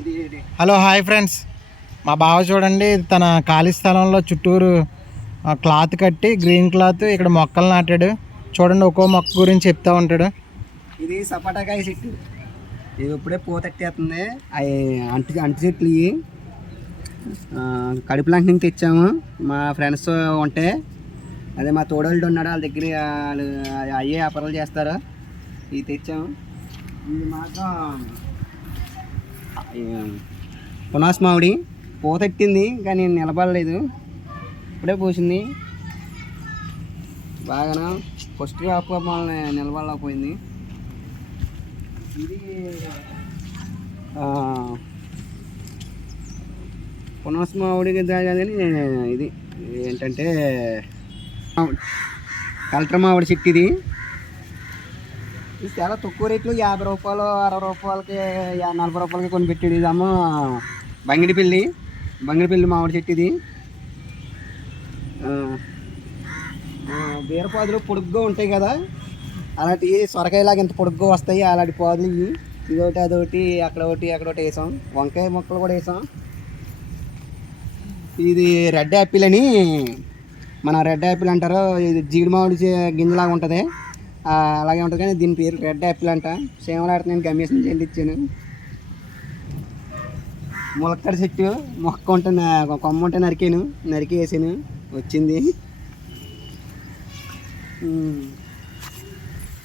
Hello hi friends, మా బావ చూడండి తన ఖాళీ స్థలంలో చుట్టూరు క్లాత్ కట్టి గ్రీన్ క్లాత్ ఇక్కడ మొక్కలు నాటాడు. చూడండి ఒక్కో మొక్క గురించి చెప్తా ఉంటాడు. ఇది సపోటాకాయ చెట్టు. ఇది ఇప్పుడే పూతెట్టేస్తుంది. అవి అంటు చెట్లు ఇవి కడుపులాంటి నుంచి తెచ్చాము. మా ఫ్రెండ్స్ ఉంటే అదే మా తోడోళ్ళు ఉన్నాడు, వాళ్ళ దగ్గర వాళ్ళు అయ్యే వ్యాపారాలు చేస్తారు. ఇవి తెచ్చాము. ఇది మాత్రం పునాస్ మామిడి పూతెట్టింది కానీ నిలబడలేదు, ఇప్పుడే పూసింది. బాగా ఫస్ట్ కాపు మనల్ని నిలబడలేకపోయింది. ఇది పునాస్ మామిడి కానీ ఇది ఏంటంటే కలెక్టర్ మామిడి చెట్టు. ఇది చాలా తక్కువ రేట్లు, 50 రూపాయలు 60 రూపాయలకి 40 రూపాయలకి కొని పెట్టాడు. ఇదేమో బంగిడిపల్లి మామిడి చెట్టు. ఇది బీరపాదులు పొడుగ్గా ఉంటాయి కదా, అలాంటివి సొరకాయలాగా ఇంత పొడుగ్గా వస్తాయి. అలాంటి పాదులు ఇవి. ఇదొకటి అదొకటి అక్కడ ఒకటి వేసాం. వంకాయ మొక్కలు కూడా వేసాం. ఇది రెడ్ యాపిల్ అని, మన రెడ్ యాపిల్ అంటారు. ఇది జీడి మామిడి గింజలాగా ఉంటుంది, అలాగే ఉంటుంది కానీ దీని పేరు రెడ్ యాపిల్ అంట. సేమలాడితే నేను గమ్మేసిన చెల్లిచ్చాను. ములక్కడ చెట్టు మొక్క ఉంటే కొమ్మ ఉంటే నరికి వేసాను, వచ్చింది.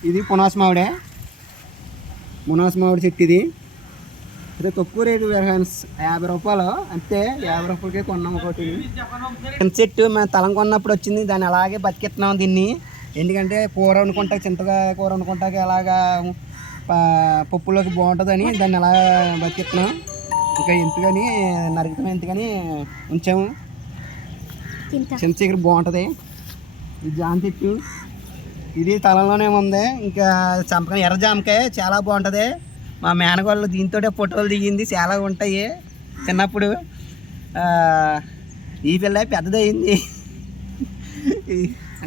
ఇది పునాస్ మామిడి చెట్టు. ఇది అదే తక్కువ రేటు ఫ్రెండ్స్, 50 రూపాయలు అంతే. 50 రూపాయలకే కొన్నాం ఒకటి. చెట్టు మేము తలం కొన్నప్పుడు వచ్చింది, దాన్ని అలాగే బతికిస్తున్నాం దీన్ని. ఎందుకంటే కూర వండుకుంటా, చింతగా కూర వండుకుంటాకి అలాగా పప్పులోకి బాగుంటుందని దాన్ని అలా బతికిస్తున్నాం. ఇంకా ఎందుకని నరుగుతాం, ఎందుకని ఉంచాము. చింతచీకర బాగుంటుంది. ఇది జామ చెట్టు, ఇది తలంలోనే ఉంది. ఇంకా ఎర్ర జామకాయ చాలా బాగుంటుంది. మా మేనగోళ్ళు దీంతో ఫోటోలు దిగింది, చాలా ఉంటాయి. చిన్నప్పుడు ఈ పిల్ల పెద్దదయ్యింది.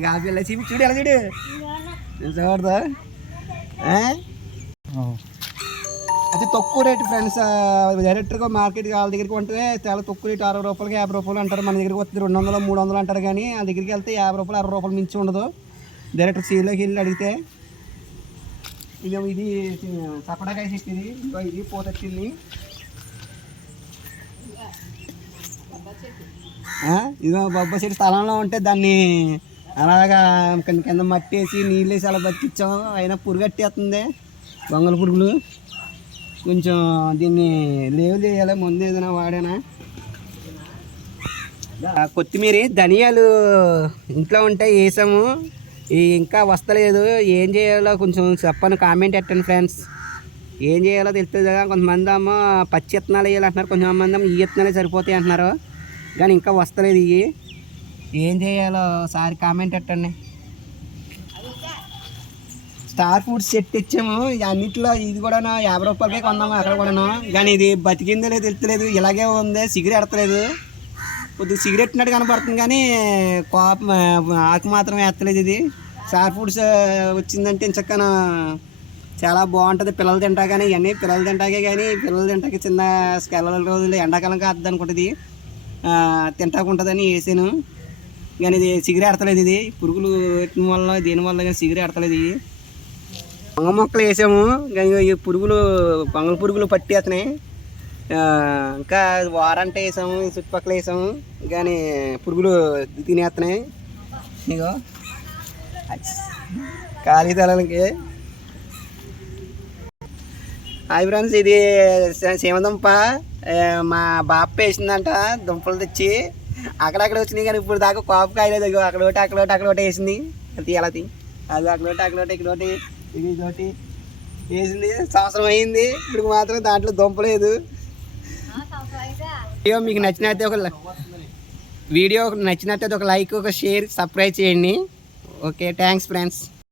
ఆ పిల్ల చూడు ఎలా చూడు చూడదా. అది తక్కువ రేటు ఫ్రెండ్స్. డైరెక్ట్గా మార్కెట్కి వాళ్ళ దగ్గరికి ఉంటే చాలా తక్కువ రేటు, 60 రూపాయలకి 50 రూపాయలు అంటారు. మన దగ్గరికి వస్తే 200 300 అంటారు. కానీ ఆ దగ్గరికి వెళ్తే 50 రూపాయలు 60 రూపాయలు మించి ఉండదు. డైరెక్ట్ సీలోకి వెళ్ళి అడిగితే. ఇది సపడాకాయ చెట్టు. ఇది పూతెట్టింది. ఇదో బొబ్బ చెట్టు స్థలంలో ఉంటే దాన్ని అలాగా కింద మట్టి వేసి నీళ్ళు వేసి అలా బతికిచ్చాం. అయినా పురుగట్టేస్తుంది, దొంగల పురుగులు. కొంచెం దీన్ని లేవు చేయాలి, ముందు ఏదైనా వాడానా. కొత్తిమీర ధనియాలు ఇంట్లో ఉంటాయి, వేసాము. ఇంకా వస్తలేదు, ఏం చేయాలో కొంచెం చెప్పండి, కామెంట్ పెట్టండి ఫ్రెండ్స్. ఏం చేయాలో తెలుస్తుంది కదా. కొంతమంది ఏమో పచ్చి విత్తనాలు వేయాలంటున్నారు, కొంతమంది ఏమో ఈ విత్తనాలే సరిపోతాయి అంటున్నారు. కానీ ఇంకా వస్తలేదు. ఇవి ఏం చేయాలో ఒకసారి కామెంట్ పెట్టండి. స్టార్ ఫ్రూట్స్ చెట్టు తెచ్చాము. అన్నింటిలో ఇది కూడా 50 రూపాయలకే కొన్నాము అక్కడ కూడాను. కానీ ఇది బతికిందో లేదు తెలుస్తలేదు, ఇలాగే ఉంది. సిగరెట్ ఎడతలేదు, కొద్దిగా సిగరెట్ నట్టు కనపడుతుంది కానీ ఆకు మాత్రం ఎత్తలేదు. ఇది స్టార్ ఫ్రూట్స్ వచ్చిందంటే చక్కన చాలా బాగుంటుంది. పిల్లలు తింటా కానీ ఇవన్నీ పిల్లలు తింటాకే, కానీ పిల్లలు తింటాకి చిన్న స్కెల రోజులు ఎండాకాలం కాదు అనుకుంటుంది, తింటాకుంటుందని వేసాను. కానీ ఇది సిగరెట్ ఎడతలేదు. ఇది పురుగులు పెట్టిన వల్ల దీనివల్ల కానీ సిగరెట్ ఎడతలేదు. ఇది పొంగ మొక్కలు వేసాము కానీ ఈ పొంగల పురుగులు పట్టేస్తున్నాయి. ఇంకా వారంటే వేసాము, చుట్టుపక్కల వేసాము కానీ పురుగులు తినేస్తున్నాయి. ఇగో ఖాళీ తలకి. హాయ్ ఫ్రెండ్స్, ఇది సీమదుంప మా బాప్ప వేసిందంట. దుంపలు తెచ్చి అక్కడక్కడ వచ్చినాయి కానీ ఇప్పుడు దాకా కాపు కాయలేదు. అక్కడోటి వేసింది. అది ఎలా అది అక్కడోటి ఇక్కడోటి ఇదోటి వేసింది. సంవత్సరం అయింది, ఇప్పుడు మాత్రం దాంట్లో దుంపలేదు. వీడియో మీకు నచ్చినట్టయితే ఒక లైక్, ఒక షేర్, సబ్స్క్రైబ్ చేయండి. Okay, thanks friends.